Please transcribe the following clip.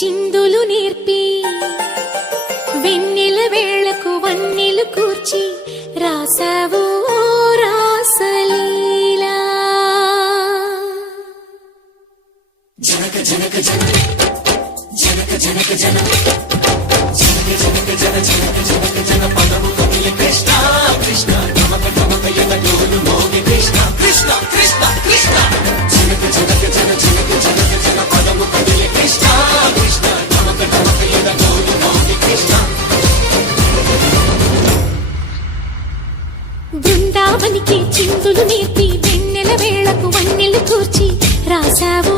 చిందులు నేర్పి వెన్నెల వేళకు వన్నెలు కూర్చి రాసావు రాసలీలా. జనక జనక జన జనక జనక జన జనక జనక జన జనక జనక జన పదము కదిలి కృష్ణ కృష్ణ గమక గమక యన డోలు మోగి కృష్ణ కృష్ణ కృష్ణ కృష్ణ జనక జనక జన జనక జనక జన పదము కదిలి కృష్ణ కృష్ణ గమక గమక యన డోలు మోగి కృష్ణ. బృందావనికి చిందులు నేర్పి వెన్నెల వేళకు వన్నెలు కూర్చి రాసావు